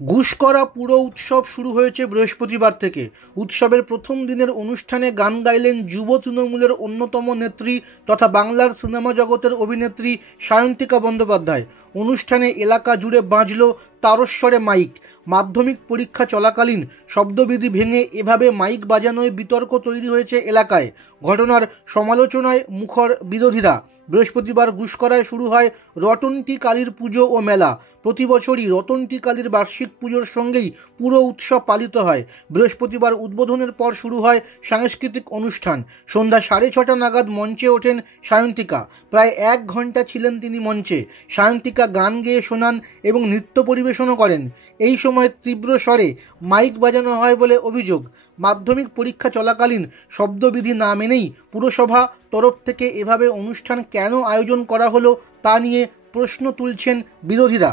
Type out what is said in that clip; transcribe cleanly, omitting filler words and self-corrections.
ঘুষকরা পুরো উৎসব শুরু হয়েছে বৃহস্পতিবার থেকে। উৎসবের প্রথম দিনের অনুষ্ঠানে গান গাইলেন যুব তৃণমূলের অন্যতম নেত্রী তথা বাংলার সিনেমা জগতের অভিনেত্রী সায়ন্তিকা বন্দ্যোপাধ্যায়। অনুষ্ঠানে এলাকা জুড়ে বাজল তারস্বরে মাইক। মাধ্যমিক পরীক্ষা চলাকালীন শব্দবিধি ভেঙে এভাবে মাইক বাজানোয় বিতর্ক তৈরি হয়েছে এলাকায়। ঘটনার সমালোচনায় মুখর বিরোধীরা। বৃহস্পতিবার ঘুষকরায় শুরু হয় রটন্টি কালীর পুজো ও মেলা। প্রতি বছরই রটন্টি কালীর বার্ষিক পুজোর সঙ্গেই পুরো উৎসব পালিত হয়। বৃহস্পতিবার উদ্বোধনের পর শুরু হয় সাংস্কৃতিক অনুষ্ঠান। সন্ধ্যা 6:30 নাগাদ মঞ্চে ওঠেন সায়ন্তিকা। প্রায় 1 ঘন্টা ছিলেন তিনি মঞ্চে। সায়ন্তিকা গান গেয়ে শোনান এবং নৃত্য পরিবেশনও করেন। এই সময় তীব্র স্বরে মাইক বাজানো হয় বলে অভিযোগ। মাধ্যমিক পরীক্ষা চলাকালীন শব্দবিধি না মেনেই পুরসভা তরফ থেকে এভাবে অনুষ্ঠান কেন আয়োজন করা হলো তা নিয়ে প্রশ্ন তুলছেন বিরোধীরা।